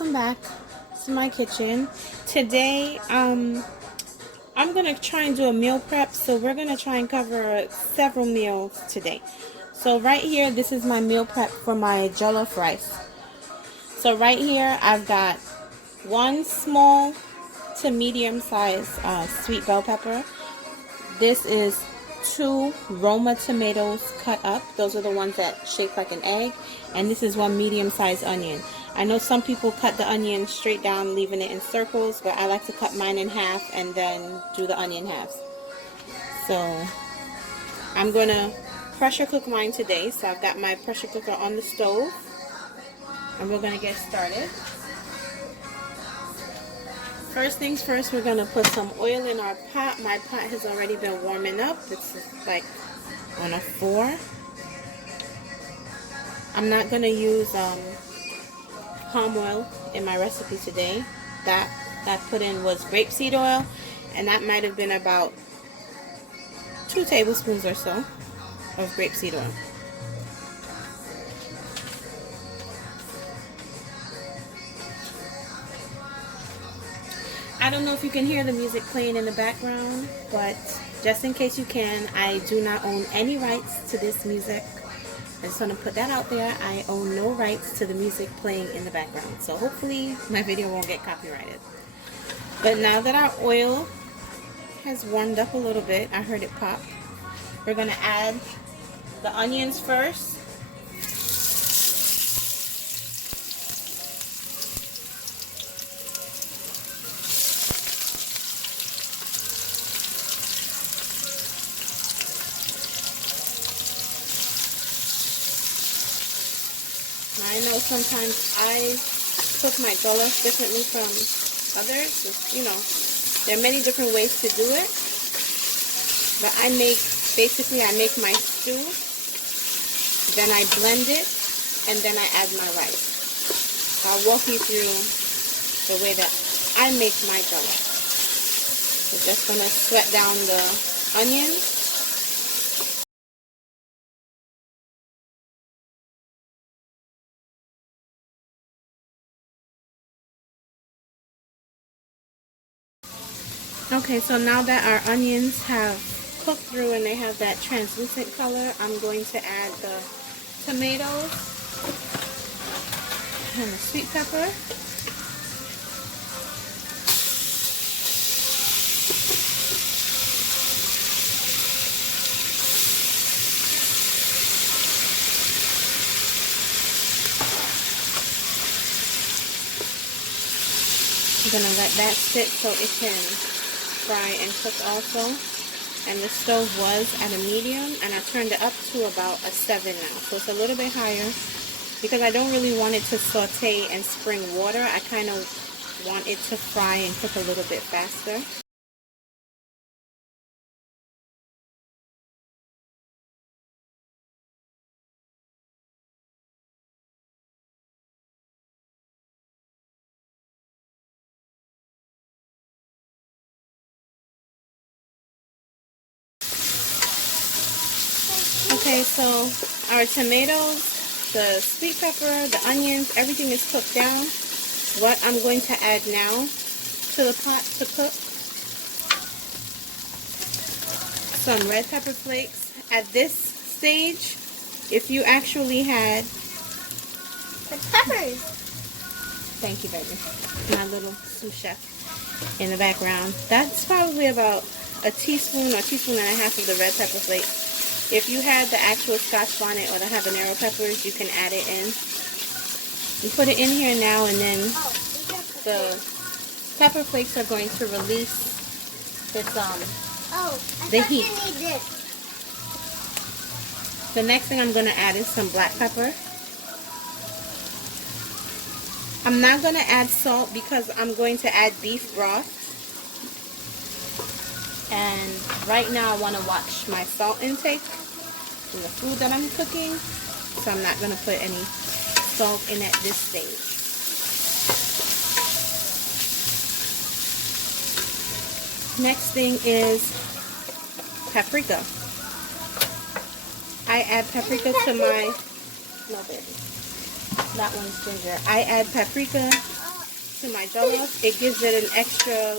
welcome back to my kitchen. Today I'm gonna try and do a meal prep, so we're gonna try and cover several meals today. So right here, this is my meal prep for my jollof rice. So right here I've got one small to medium size sweet bell pepper. This is 2 Roma tomatoes cut up. Those are the ones that shape like an egg. And this is 1 medium-sized onion. I know some people cut the onion straight down, leaving it in circles, but I like to cut mine in half and then do the onion halves. So I'm going to pressure cook mine today. So I've got my pressure cooker on the stove. And we're going to get started. First things first, we're going to put some oil in our pot. My pot has already been warming up. It's like on a 4. I'm not going to use palm oil in my recipe today. That I put in was grapeseed oil, and that might have been about 2 tablespoons or so of grapeseed oil. I don't know if you can hear the music playing in the background, but just in case you can, I do not own any rights to this music. I just want to put that out there. I own no rights to the music playing in the background. So hopefully my video won't get copyrighted. But now that our oil has warmed up a little bit, I heard it pop, we're going to add the onions first. I know sometimes I cook my jollof differently from others. You know, there are many different ways to do it. But I make my stew, then I blend it, and then I add my rice. So I'll walk you through the way that I make my jollof. We're just going to sweat down the onions. Okay, so now that our onions have cooked through and they have that translucent color, I'm going to add the tomatoes and the sweet pepper. I'm going to let that sit so it can fry and cook also. And the stove was at a medium, and I turned it up to about a 7 now, so it's a little bit higher because I don't really want it to saute and spring water. I kind of want it to fry and cook a little bit faster. Okay, so our tomatoes, the sweet pepper, the onions, everything is cooked down. What I'm going to add now to the pot to cook, some red pepper flakes. At this stage, if you actually had the peppers. Thank you, baby. My little sous chef in the background. That's probably about a teaspoon or a teaspoon and a half of the red pepper flakes. If you had the actual Scotch bonnet or the habanero peppers, you can add it in. You put it in here now, and then the pepper flakes are going to release its the heat. You need this. The next thing I'm going to add is some black pepper. I'm not going to add salt because I'm going to add beef broth. And right now I want to watch my salt intake in the food that I'm cooking, so I'm not going to put any salt in at this stage. Next thing is paprika. I add paprika to my, no baby, that one's ginger. I add paprika to my jollof. It gives it an extra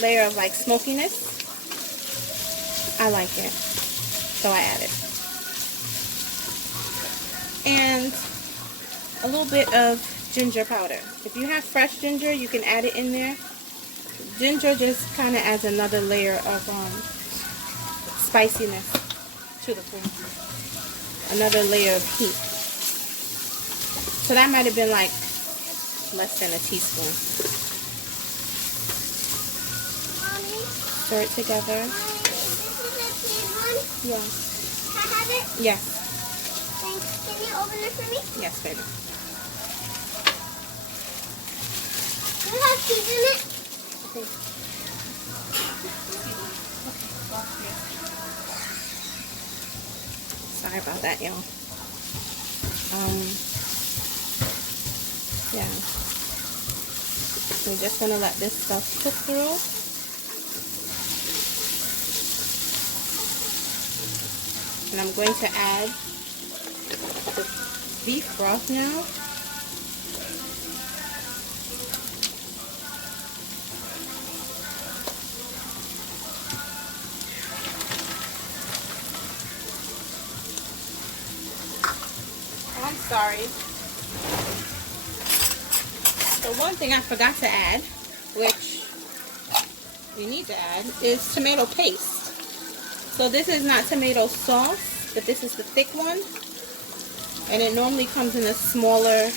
layer of like smokiness. I like it, so I add it. And a little bit of ginger powder. If you have fresh ginger, you can add it in there. Ginger just kind of adds another layer of spiciness to the food. Another layer of heat. So that might have been like less than a teaspoon. Mommy, Stir it together. Mommy, this is a big one. Yeah. Can I have it? Yes. Thanks. Can you open it for me? Yes, baby. Do you have cheese in it? Sorry about that, y'all. Yeah. We're just gonna let this stuff cook through. And I'm going to add the beef broth now. Oh, I'm sorry. So one thing I forgot to add, which we need to add, is tomato paste. So this is not tomato sauce, but this is the thick one. And it normally comes in a smaller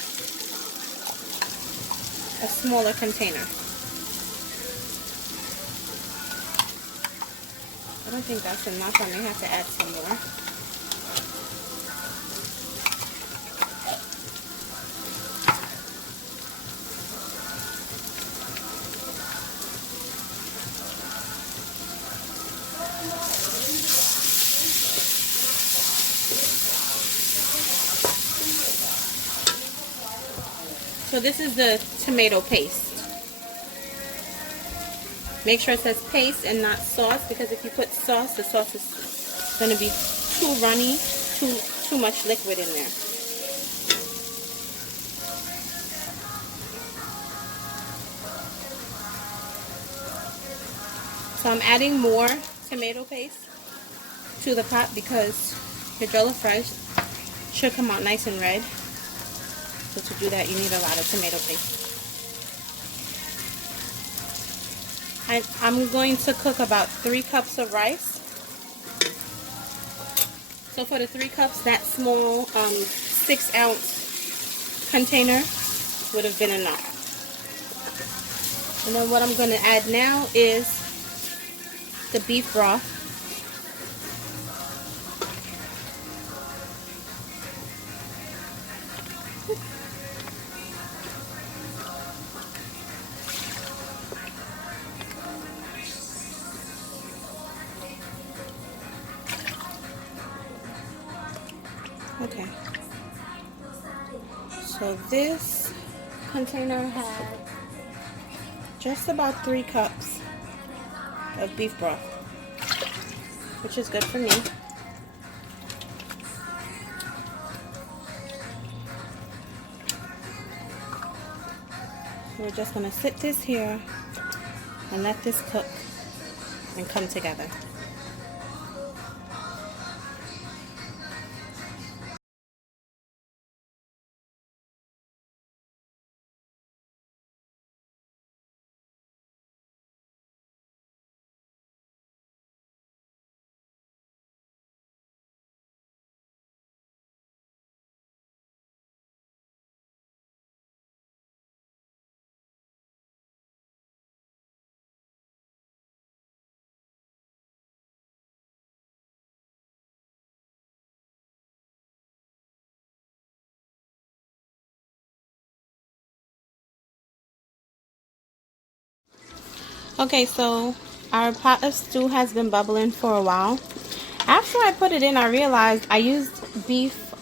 container. I don't think that's enough. I may have to add some more. So this is the tomato paste. Make sure it says paste and not sauce, because if you put sauce, the sauce is going to be too runny, too much liquid in there. So I'm adding more tomato paste to the pot because your jollof rice should come out nice and red. So to do that, you need a lot of tomato paste. I'm going to cook about 3 cups of rice. So for the 3 cups, that small 6-ounce container would have been enough. And then what I'm going to add now is the beef broth. Okay, so this container had just about 3 cups of beef broth, which is good for me. We're just going to sit this here and let this cook and come together. Okay, so our pot of stew has been bubbling for a while. After I put it in, I realized I used beef,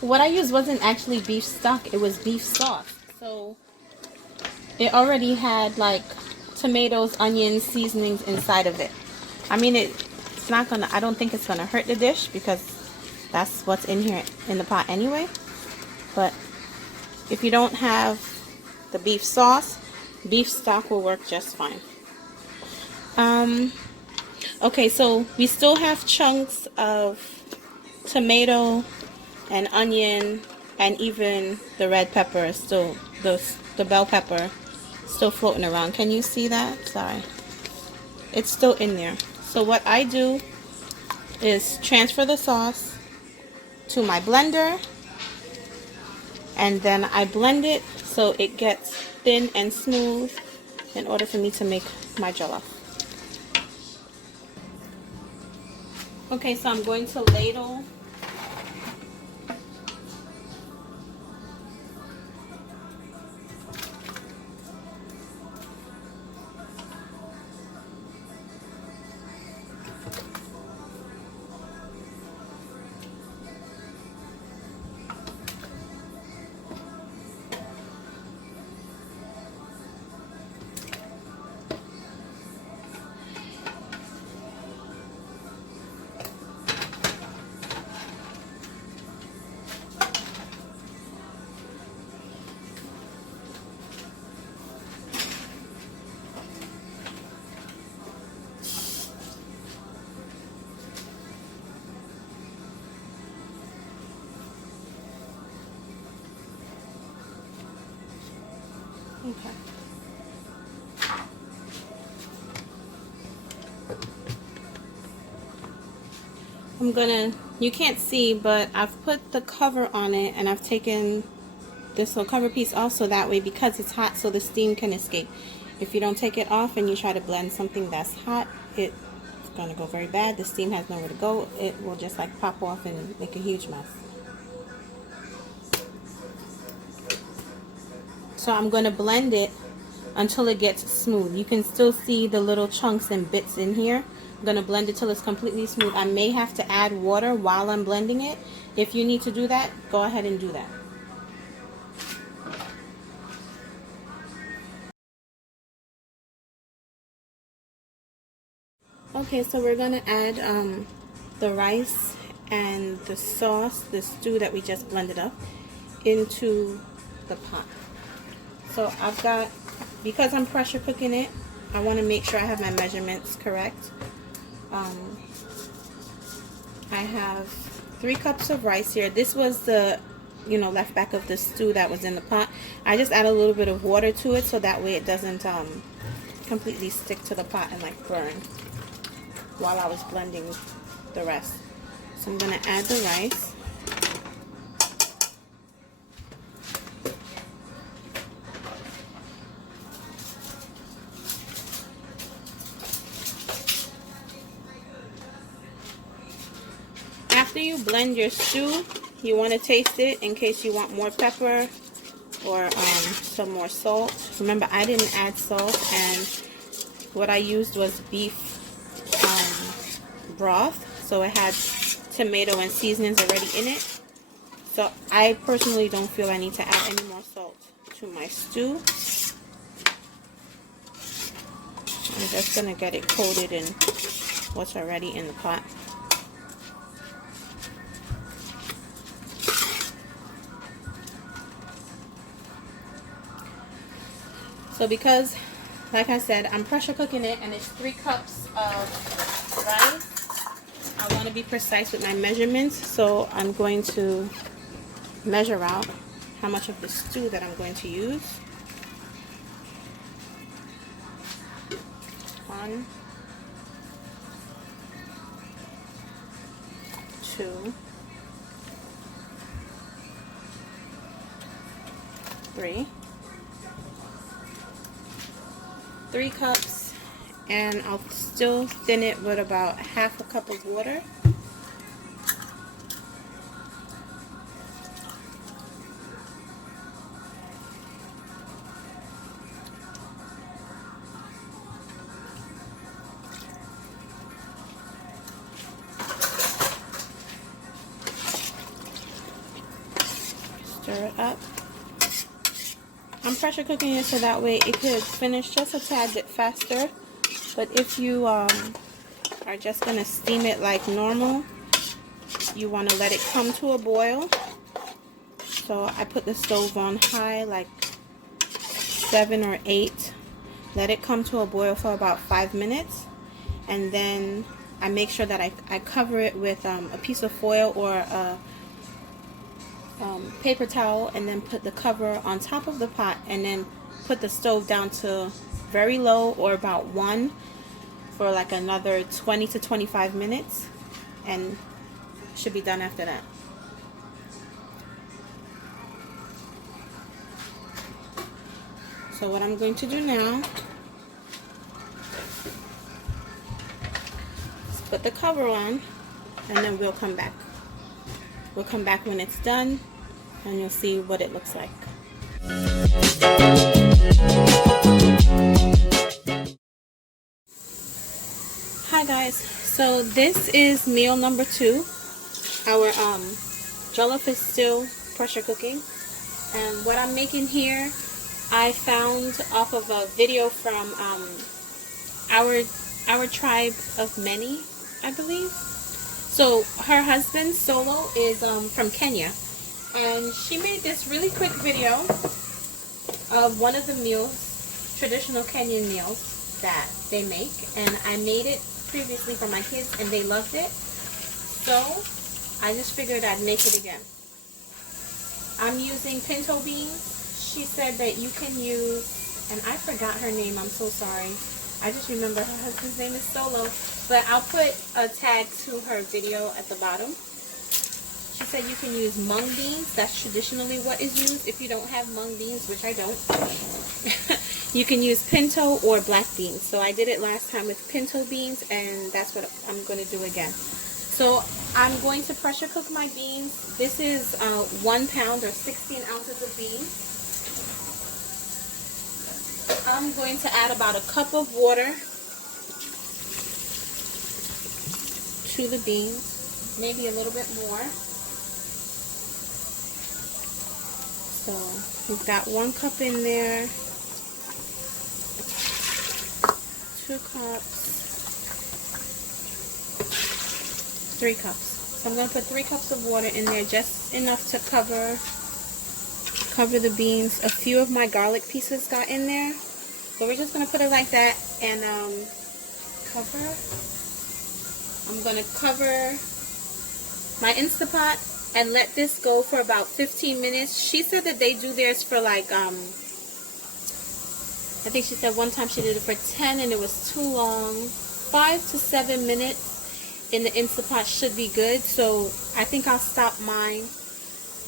what I used wasn't actually beef stock, it was beef sauce. So it already had like tomatoes, onions, seasonings inside of it. I mean, it's not gonna, I don't think it's gonna hurt the dish because that's what's in here in the pot anyway. But If you don't have the beef sauce, beef stock will work just fine. Okay, so we still have chunks of tomato and onion and even the red pepper still, the bell pepper still floating around. Can you see that? Sorry. It's still in there. So what I do is transfer the sauce to my blender, and then I blend it so it gets thin and smooth in order for me to make my jollof. Okay, so I'm going to ladle Okay. I'm gonna, you can't see, but I've put the cover on it, and I've taken this little cover piece off so that way, because it's hot, so the steam can escape. If you don't take it off and you try to blend something that's hot, it's gonna go very bad. The steam has nowhere to go. It will just like pop off and make a huge mess. So I'm gonna blend it until it gets smooth. You can still see the little chunks and bits in here. I'm going to blend it till it's completely smooth. I may have to add water while I'm blending it. If you need to do that, go ahead and do that. Okay, so we're going to add the rice and the sauce, the stew that we just blended up, into the pot. So I've got, because I'm pressure cooking it, I want to make sure I have my measurements correct. I have 3 cups of rice here. This was the, left back of the stew that was in the pot. I just add a little bit of water to it so that way it doesn't completely stick to the pot and like burn while I was blending the rest. So I'm going to add the rice. After you blend your stew, you want to taste it in case you want more pepper or some more salt. Remember, I didn't add salt, and what I used was beef broth, so it had tomato and seasonings already in it. So I personally don't feel I need to add any more salt to my stew. I'm just going to get it coated in what's already in the pot. So because, like I said, I'm pressure cooking it and it's 3 cups of rice, I want to be precise with my measurements. So I'm going to measure out how much of the stew that I'm going to use. 1, 2, 3. 3 cups, and I'll still thin it with about half a cup of water. Stir it up. I'm pressure cooking it so that way it could finish just a tad bit faster. But if you are just going to steam it like normal, you want to let it come to a boil So I put the stove on high, like 7 or 8. Let it come to a boil for about 5 minutes, and then I make sure that I cover it with a piece of foil or a paper towel, and then put the cover on top of the pot, and then put the stove down to very low, or about 1, for like another 20 to 25 minutes, and should be done after that. So what I'm going to do now is put the cover on, and then we'll come back. We'll come back when it's done, and you'll see what it looks like. Hi guys, so this is meal number 2. Our jollof is still pressure cooking, and what I'm making here I found off of a video from our tribe of many, I believe. So her husband Solo is from Kenya, and she made this really quick video of one of the meals, traditional Kenyan meals that they make, and I made it previously for my kids and they loved it, so I just figured I'd make it again. I'm using pinto beans. She said that you can use, and I forgot her name, I'm so sorry. I just remember her husband's name is Solo, but I'll put a tag to her video at the bottom. She said you can use mung beans. That's traditionally what is used. If you don't have mung beans, which I don't, you can use pinto or black beans. So I did it last time with pinto beans, and that's what I'm going to do again. So I'm going to pressure cook my beans. This is 1 pound or 16 ounces of beans. I'm going to add about a cup of water to the beans, maybe a little bit more. So we've got 1 cup in there, 2 cups, 3 cups. So I'm going to put 3 cups of water in there, just enough to cover the beans. A few of my garlic pieces got in there, so we're just going to put it like that and cover. I'm going to cover my Instapot and let this go for about 15 minutes. She said that they do theirs for like I think she said one time she did it for 10 and it was too long. 5 to 7 minutes in the Instapot should be good, so I think I'll stop mine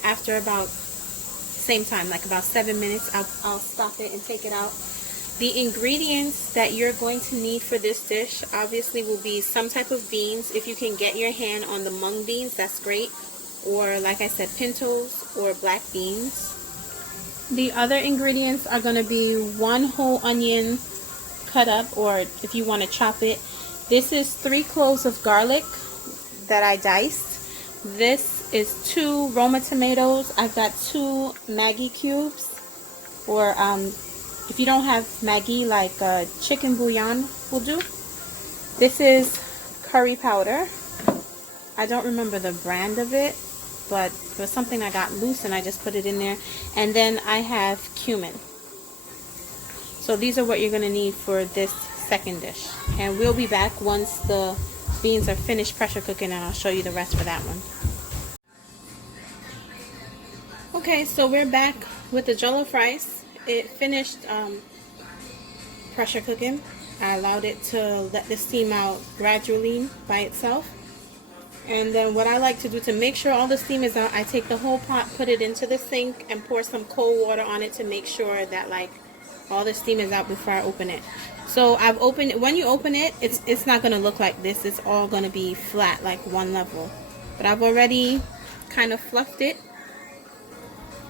after about same time, like about 7 minutes. I'll stop it and take it out. The ingredients that you're going to need for this dish obviously will be some type of beans. If you can get your hand on the mung beans, that's great, or like I said, pintos or black beans. The other ingredients are going to be 1 whole onion cut up, or if you want to chop it. This is 3 cloves of garlic that I diced. This is 2 Roma tomatoes. I've got 2 Maggi cubes, or if you don't have Maggi, like chicken bouillon will do. This is curry powder. I don't remember the brand of it, but it was something I got loose and I just put it in there. And then I have cumin. So these are what you're going to need for this second dish. And we'll be back once the beans are finished pressure cooking, and I'll show you the rest for that one. Okay, so we're back with the jollof rice. It finished pressure cooking. I allowed it to let the steam out gradually by itself. And then what I like to do to make sure all the steam is out, I take the whole pot, put it into the sink, and pour some cold water on it to make sure that like all the steam is out before I open it. So I've opened it. When you open it, it's not going to look like this. It's all going to be flat, like one level. But I've already kind of fluffed it.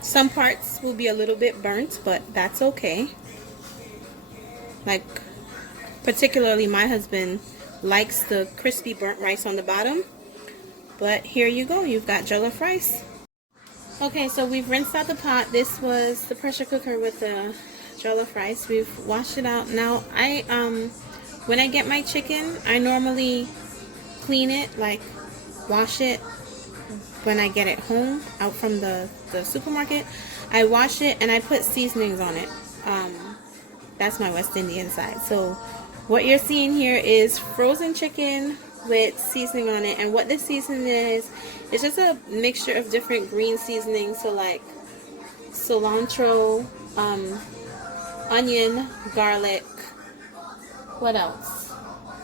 Some parts will be a little bit burnt, but that's okay. Like, particularly my husband likes the crispy burnt rice on the bottom. But here you go, you've got jollof rice. Okay, so we've rinsed out the pot. This was the pressure cooker with the jollof rice. We've washed it out. Now, when I get my chicken, I normally clean it, like wash it when I get it home, out from the the supermarket. I washed it and I put seasonings on it. That's my West Indian side. So what you're seeing here is frozen chicken with seasoning on it. And what this seasoning is, it's just a mixture of different green seasonings. So like cilantro, onion, garlic, what else?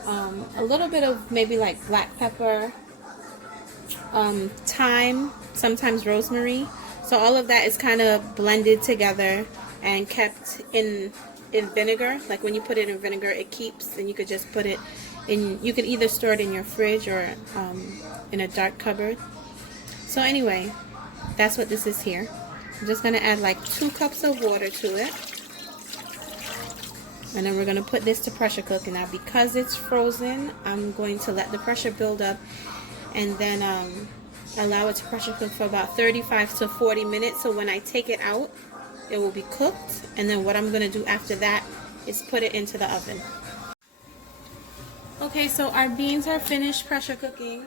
A little bit of maybe like black pepper, thyme, sometimes rosemary. So all of that is kind of blended together and kept in vinegar. Like when you put it in vinegar, it keeps, and you could just put it in, you could either store it in your fridge or in a dark cupboard. So anyway, that's what this is here. I'm just going to add like 2 cups of water to it. And then we're going to put this to pressure cook. And now because it's frozen, I'm going to let the pressure build up and then allow it to pressure cook for about 35 to 40 minutes. So when I take it out, it will be cooked. And then what I'm going to do after that is put it into the oven. Okay, so our beans are finished pressure cooking.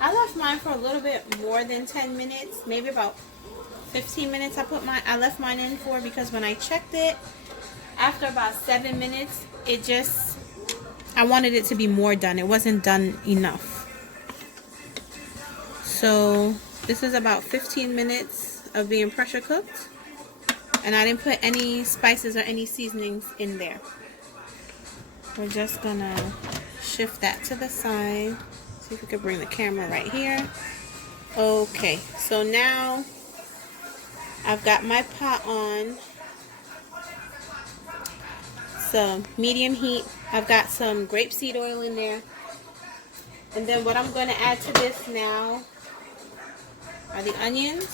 I left mine for a little bit more than 10 minutes, maybe about 15 minutes. I left mine in for, because when I checked it after about 7 minutes, I wanted it to be more done. It wasn't done enough. So this is about 15 minutes of being pressure cooked, and I didn't put any spices or any seasonings in there. We're just gonna shift that to the side. See if we can bring the camera right here. Okay, so now I've got my pot on. So medium heat. I've got some grapeseed oil in there. And then what I'm going to add to this now are the onions.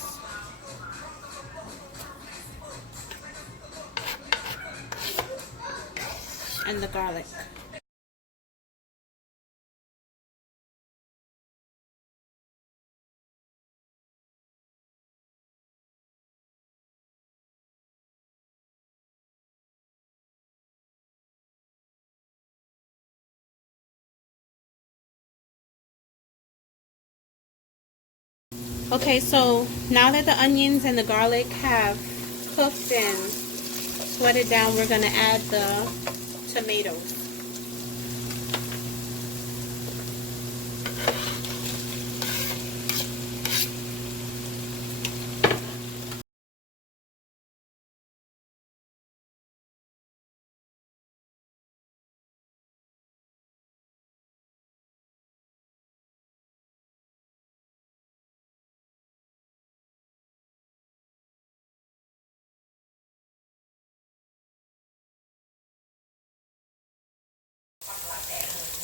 And the garlic. Okay, so now that the onions and the garlic have cooked and sweated down, we're going to add the tomatoes.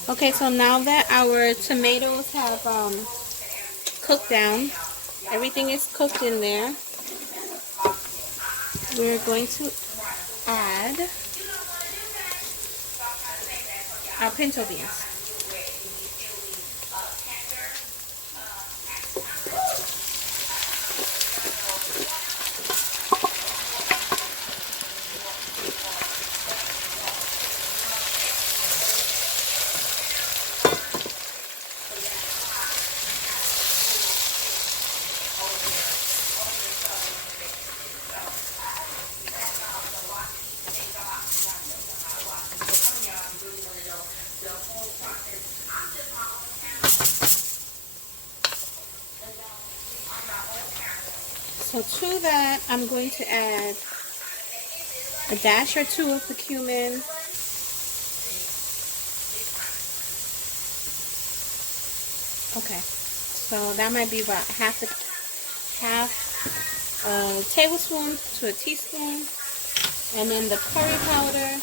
Okay, so now that our tomatoes have cooked down, everything is cooked in there, we're going to add our pinto beans. So to that, I'm going to add a dash or 2 of the cumin. Okay, so that might be about half a tablespoon to a teaspoon. And then the curry powder,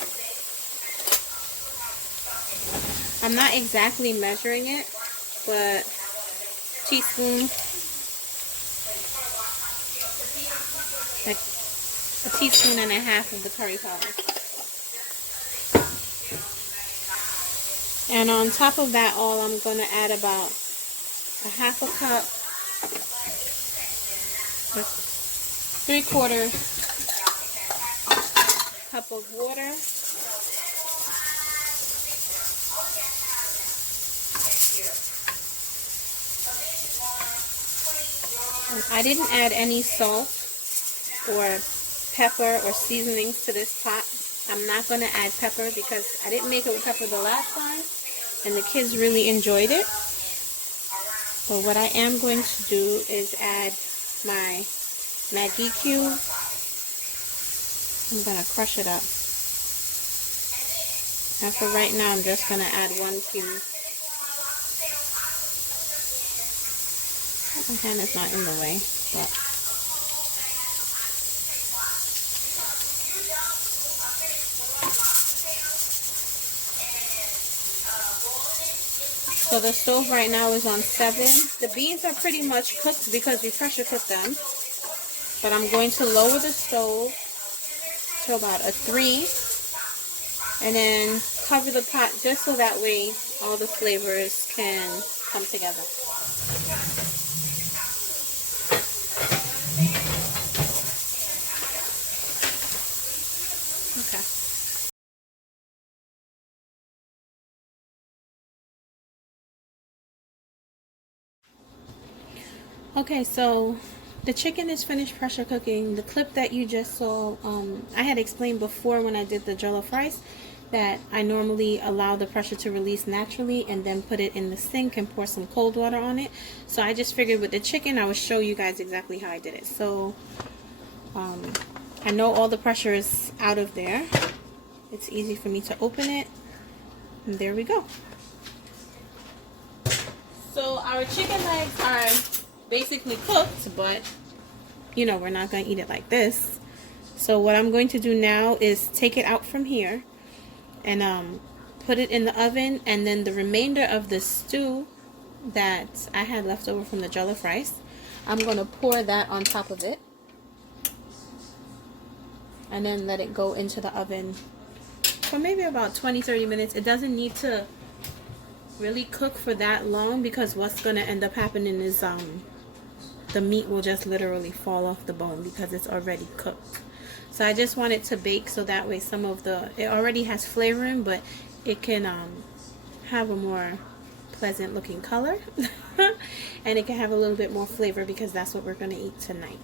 I'm not exactly measuring it, but teaspoon, like a teaspoon and a half of the curry powder. And on top of that all, I'm going to add about a half a cup, or 3/4 cup of water. I didn't add any salt or pepper or seasonings to this pot. I'm not going to add pepper because I didn't make it with pepper the last time and the kids really enjoyed it. So what I am going to do is add my Maggi cube. I'm going to crush it up. And for right now, I'm just going to add 1 cube. My hand is not in the way, but so the stove right now is on 7. The beans are pretty much cooked because we pressure cooked them. But I'm going to lower the stove to about a 3 and then cover the pot just so that way all the flavors can come together. Okay. Okay, so the chicken is finished pressure cooking. The clip that you just saw, I had explained before when I did the jollof rice that I normally allow the pressure to release naturally and then put it in the sink and pour some cold water on it. So I just figured with the chicken I would show you guys exactly how I did it. So I know all the pressure is out of there. It's easy for me to open it. And there we go. So our chicken legs are basically cooked, but you know, we're not going to eat it like this. So what I'm going to do now is take it out from here and put it in the oven, and then the remainder of the stew that I had left over from the jollof rice, I'm going to pour that on top of it and then let it go into the oven for maybe about 20-30 minutes. It doesn't need to really cook for that long because what's going to end up happening is the meat will just literally fall off the bone because it's already cooked. So I just want it to bake so that way some of it already has flavor in, but it can have a more pleasant looking color and it can have a little bit more flavor because that's what we're going to eat tonight.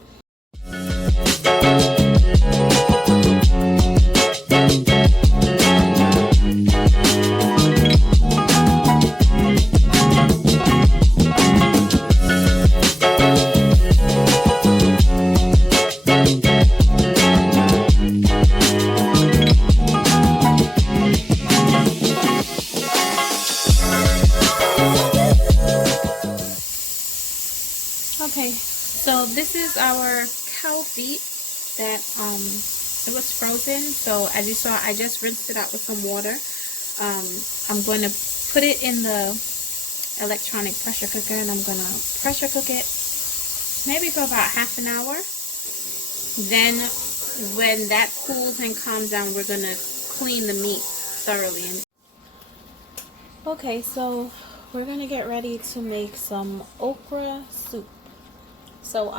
Okay, so this is our cow feet that it was frozen. So as you saw, I just rinsed it out with some water. I'm going to put it in the electronic pressure cooker and I'm going to pressure cook it maybe for about half an hour. Then when that cools and calms down, we're going to clean the meat thoroughly. Okay, so we're going to get ready to make some okra soup. So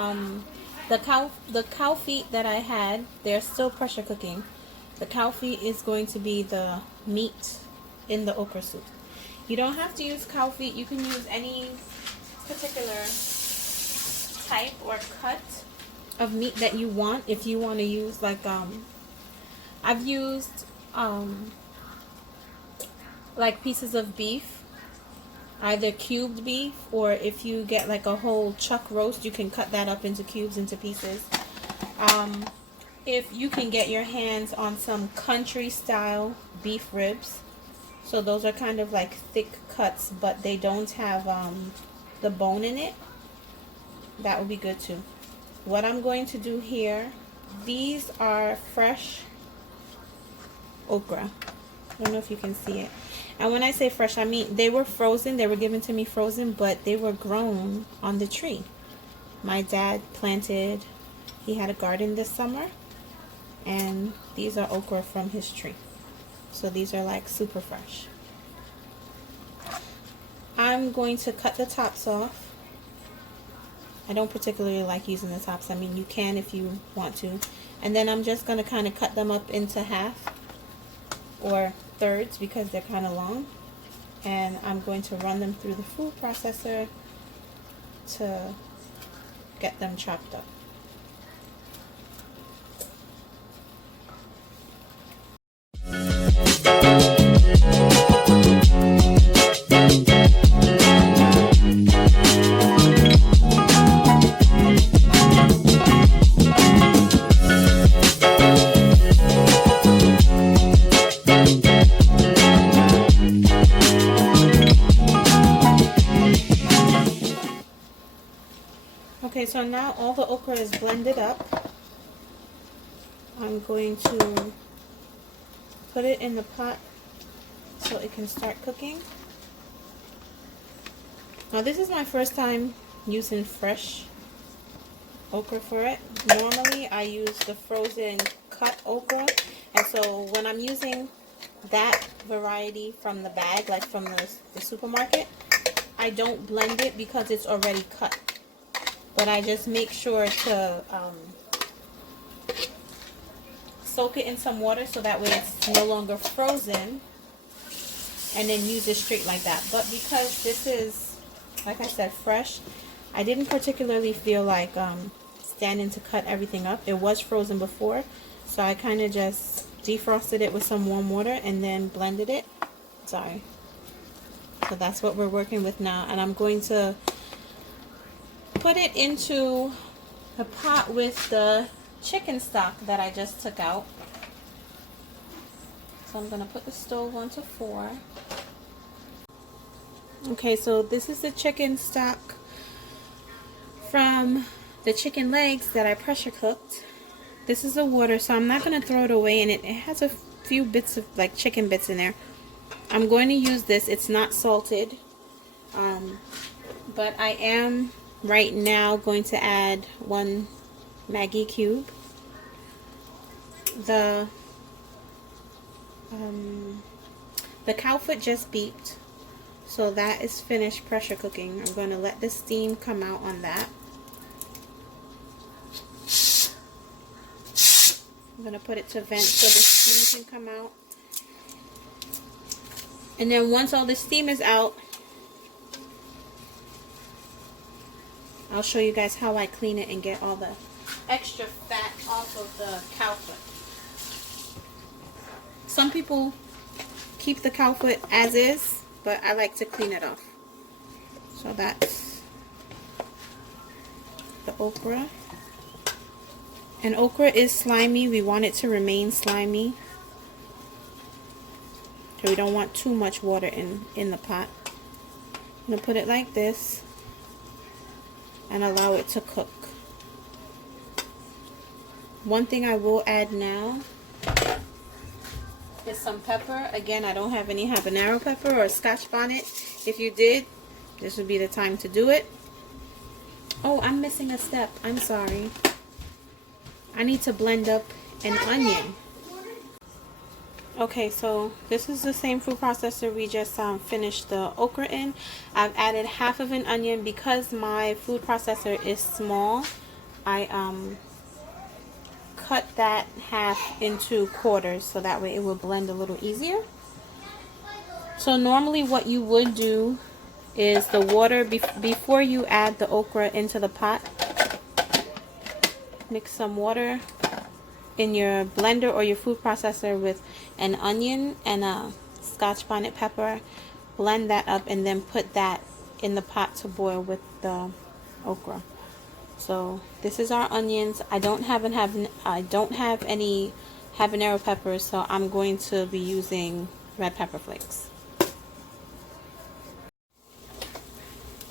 the cow feet that I had, they're still pressure cooking. The cow feet is going to be the meat in the okra soup. You don't have to use cow feet. You can use any particular type or cut of meat that you want. If you want to use like I've used like pieces of beef, either cubed beef, or if you get like a whole chuck roast, you can cut that up into cubes, into pieces. If you can get your hands on some country style beef ribs, so those are kind of like thick cuts but they don't have the bone in it, that would be good too. What I'm going to do here, these are fresh okra. I don't know if you can see it. And when I say fresh, I mean they were frozen. They were given to me frozen, but they were grown on the tree. My dad planted, he had a garden this summer, and these are okra from his tree. So these are like super fresh. I'm going to cut the tops off. I don't particularly like using the tops. I mean, you can if you want to. And then I'm just going to kind of cut them up into half or thirds because they're kind of long, and I'm going to run them through the food processor to get them chopped up. Okay, so now all the okra is blended up. I'm going to put it in the pot so it can start cooking. Now this is my first time using fresh okra for it. Normally I use the frozen cut okra, and so when I'm using that variety from the bag, like from the supermarket, I don't blend it because it's already cut. But I just make sure to soak it in some water so that way it's no longer frozen, and then use it straight like that. But because this is, like I said, fresh, I didn't particularly feel like standing to cut everything up. It was frozen before, so I kind of just defrosted it with some warm water and then blended it. Sorry. So that's what we're working with now, and I'm going to put it into the pot with the chicken stock that I just took out. So I'm going to put the stove on to 4. Okay, so this is the chicken stock from the chicken legs that I pressure cooked. This is the water, so I'm not going to throw it away, and it has a few bits of like chicken bits in there. I'm going to use this. It's not salted, but I am right now going to add 1 Maggi cube. The cow foot just beeped, so that is finished pressure cooking. I'm going to let the steam come out on that. I'm going to put it to vent so the steam can come out. And then once all the steam is out, I'll show you guys how I clean it and get all the extra fat off of the cow foot. Some people keep the cow foot as is, but I like to clean it off. So that's the okra. And okra is slimy. We want it to remain slimy. So we don't want too much water in the pot. I'm going to put it like this and allow it to cook. One thing I will add now is some pepper. Again, I don't have any habanero pepper or scotch bonnet. If you did, this would be the time to do it. Oh, I'm missing a step. I'm sorry. I need to blend up an onion. Okay, so this is the same food processor we just finished the okra in. I've added half of an onion because my food processor is small. I cut that half into quarters so that way it will blend a little easier. So normally what you would do is the water before you add the okra into the pot, mix some water in your blender or your food processor with an onion and a scotch bonnet pepper. Blend that up and then put that in the pot to boil with the okra. So this is our onions. I don't have any habanero peppers, so I'm going to be using red pepper flakes.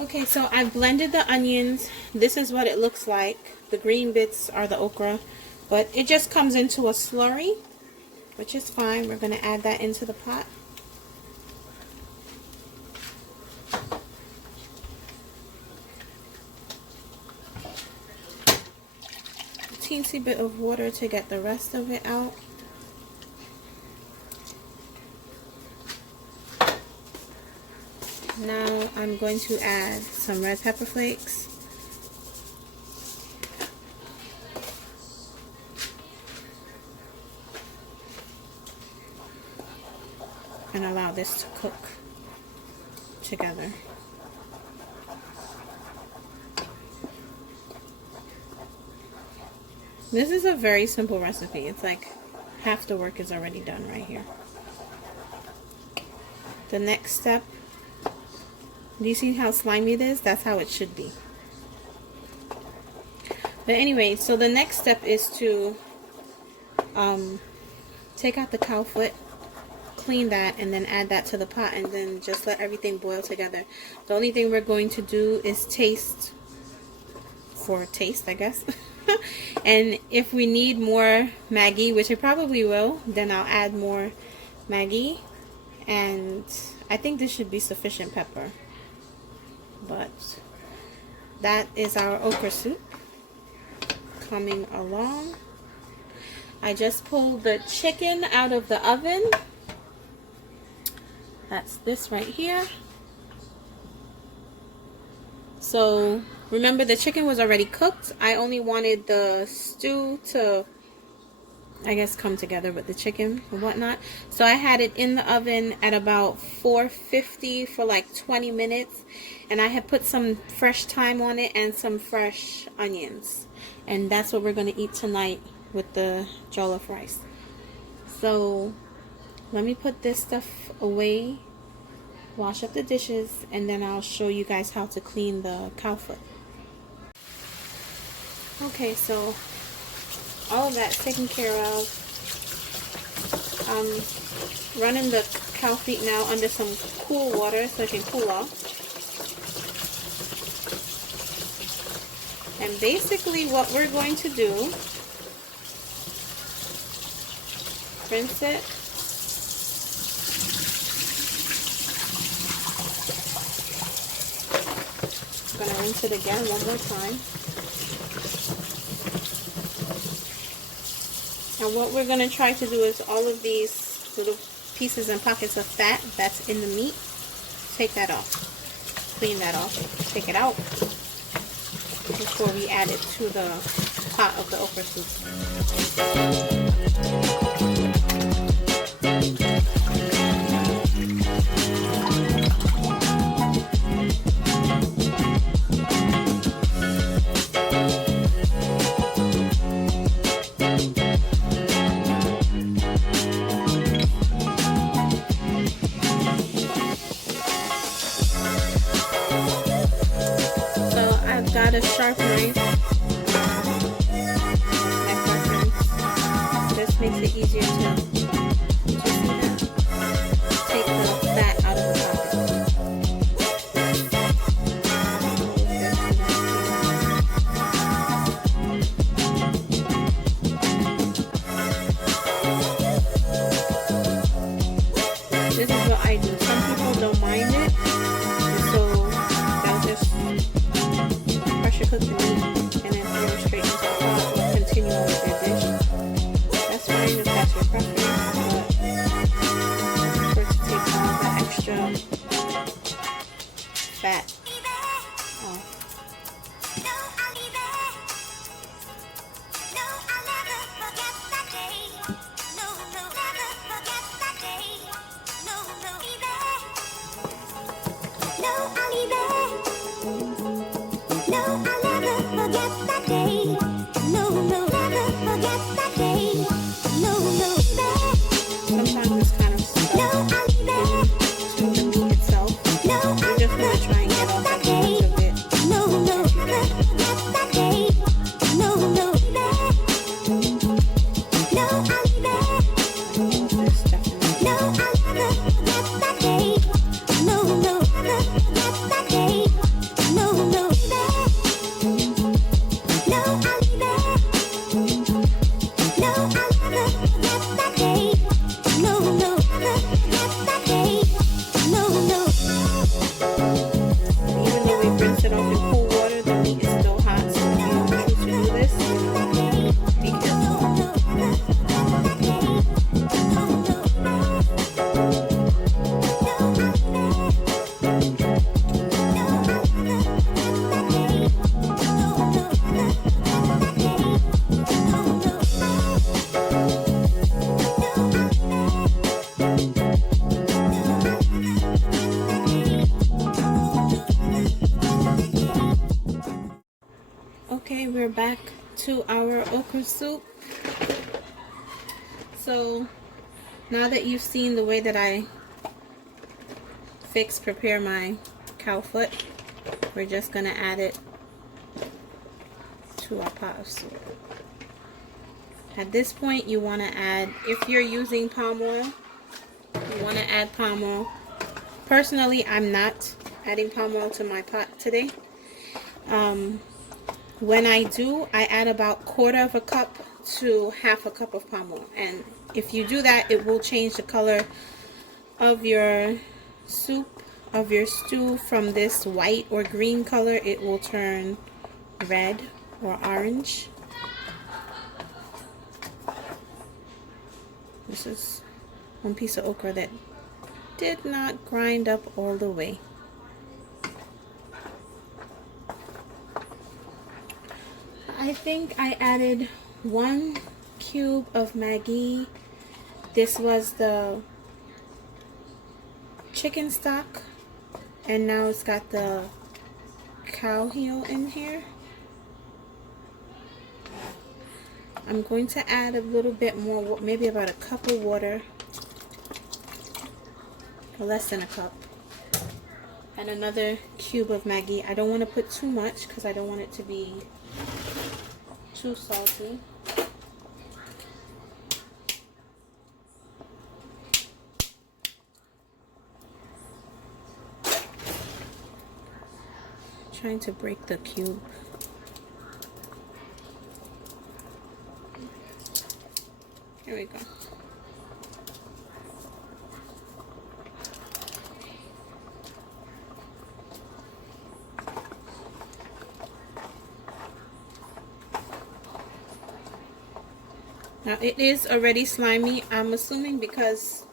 Okay, so I've blended the onions. This is what it looks like. The green bits are the okra, but it just comes into a slurry, which is fine. We're going to add that into the pot. A teensy bit of water to get the rest of it out. Now I'm going to add some red pepper flakes. And allow this to cook together. This is a very simple recipe. It's like half the work is already done right here. The next step, do you see how slimy it is? That's how it should be. But anyway, so the next step is to take out the cow foot, clean that, and then add that to the pot, and then just let everything boil together. The only thing we're going to do is taste, for taste, I guess. And if we need more Maggi, which I probably will, then I'll add more Maggi. And I think this should be sufficient pepper. But that is our okra soup coming along. I just pulled the chicken out of the oven. That's this right here. So remember, the chicken was already cooked. I only wanted the stew to, I guess, come together with the chicken and whatnot. So I had it in the oven at about 450 for like 20 minutes. And I had put some fresh thyme on it and some fresh onions. And that's what we're going to eat tonight with the jollof rice. So let me put this stuff away, wash up the dishes, and then I'll show you guys how to clean the cow foot. Okay, so all of that's taken care of. Running the cow feet now under some cool water so it can cool off. And basically what we're going to do, rinse it. I'm going to rinse it again one more time. And what we're going to try to do is all of these little pieces and pockets of fat that's in the meat, take that off. Clean that off. Take it out before we add it to the pot of the okra soup. Got a sharp knife. My preference. Just makes it easier to see that. Take the fat out of the pocket. This is what I do. Some people don't mind it, and so they'll just cook the meat and then throw it straight into the pot or continue on with their dish. That's fine if that's your preference. okra soup. So now that you've seen the way that I prepare my cow foot, we're just gonna add it to our pot of soup. At this point, you want to add, if you're using palm oil, you want to add palm oil. Personally, I'm not adding palm oil to my pot today. When I do, I add about 1/4 of a cup to 1/2 a cup of palm oil, and if you do that, it will change the color of your soup, of your stew. From this white or green color, it will turn red or orange. This is one piece of okra that did not grind up all the way. I think I added 1 cube of Maggi. This was the chicken stock, and now it's got the cow heel in here. I'm going to add a little bit more, maybe about a cup of water, or less than a cup, and another cube of Maggi. I don't want to put too much because I don't want it to be too salty. Trying to break the cube. Here we go. Now it is already slimy. I'm assuming because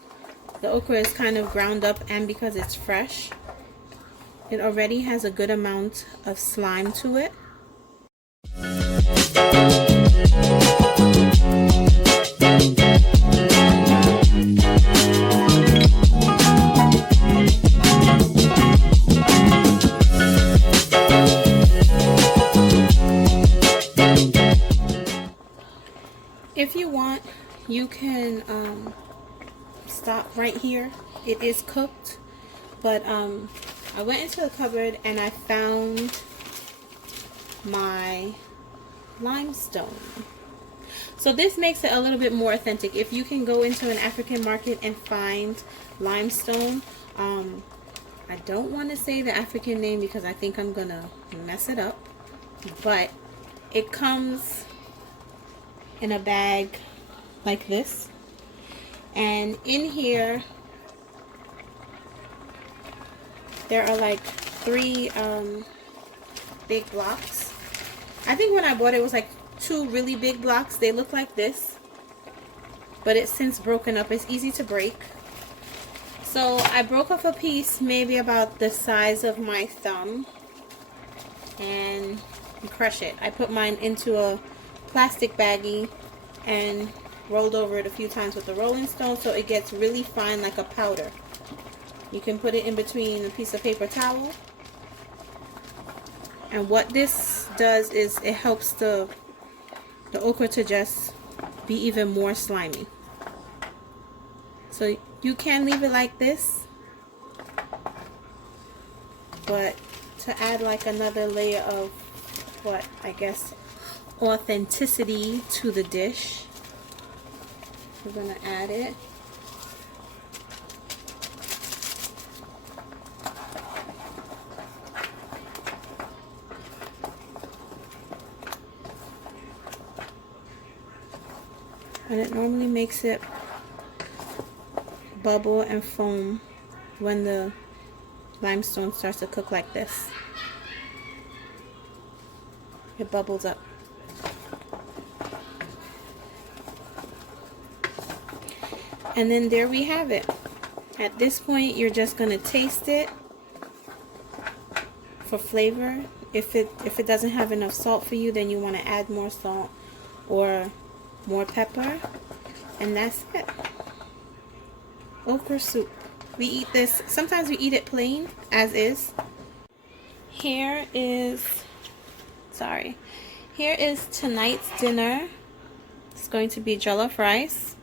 the okra is kind of ground up and because it's fresh, it already has a good amount of slime to it. If you want, you can stop right here. It is cooked, but I went into the cupboard and I found my limestone. So this makes it a little bit more authentic. If you can go into an African market and find limestone, I don't want to say the African name because I think I'm gonna mess it up, but it comes in a bag like this, and in here there are like 3 big blocks. I think when I bought it was like 2 really big blocks. They look like this, but it's since broken up. It's easy to break. So I broke off a piece maybe about the size of my thumb and crush it. I put mine into a plastic baggie and rolled over it a few times with the Rolling Stone so it gets really fine, like a powder. You can put it in between a piece of paper towel, and what this does is it helps the okra to just be even more slimy. So you can leave it like this, but to add like another layer of what I guess authenticity to the dish, we're gonna add it. And it normally makes it bubble and foam when the limestone starts to cook like this. It bubbles up. And then there we have it. At this point, you're just going to taste it for flavor. If it doesn't have enough salt for you, then you want to add more salt or more pepper. And that's it. Okra soup. We eat this, sometimes we eat it plain, as is. Here is tonight's dinner. is going to be jollof rice.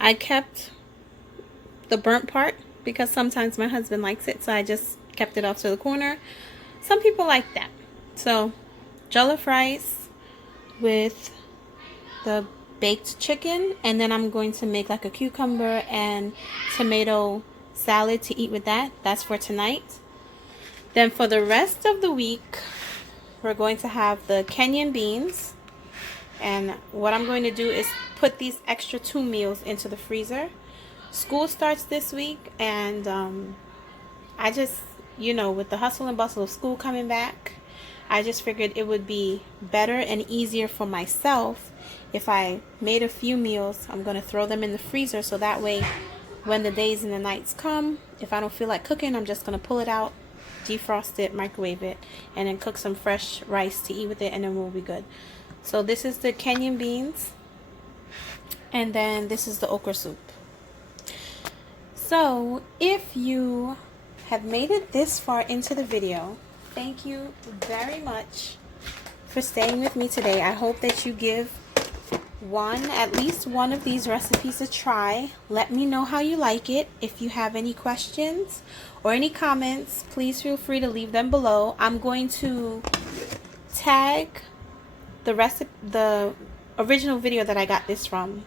I kept the burnt part because sometimes my husband likes it, so I just kept it off to the corner. Some people like that. So jollof rice with the baked chicken, and then I'm going to make like a cucumber and tomato salad to eat with that. That's for tonight. Then for the rest of the week, we're going to have the Kenyan beans, and what I'm going to do is put these extra 2 meals into the freezer. School starts this week, and I just, you know, with the hustle and bustle of school coming back, I just figured it would be better and easier for myself if I made a few meals. I'm going to throw them in the freezer, so that way when the days and the nights come, if I don't feel like cooking, I'm just going to pull it out, defrost it, microwave it, and then cook some fresh rice to eat with it, and then we'll be good. So this is the Kenyan beans, and then this is the okra soup. So if you have made it this far into the video, thank you very much for staying with me today. I hope that you give at least one of these recipes a try. Let me know how you like it. If you have any questions or any comments, please feel free to leave them below. I'm going to tag the original video that I got this from.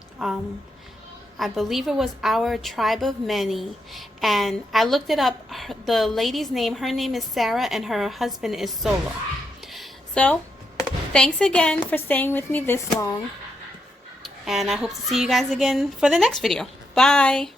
I believe it was Our Tribe of Many, and I looked it up. The lady's name, her name is Sarah, and her husband is Solo. So thanks again for staying with me this long, and I hope to see you guys again for the next video. Bye.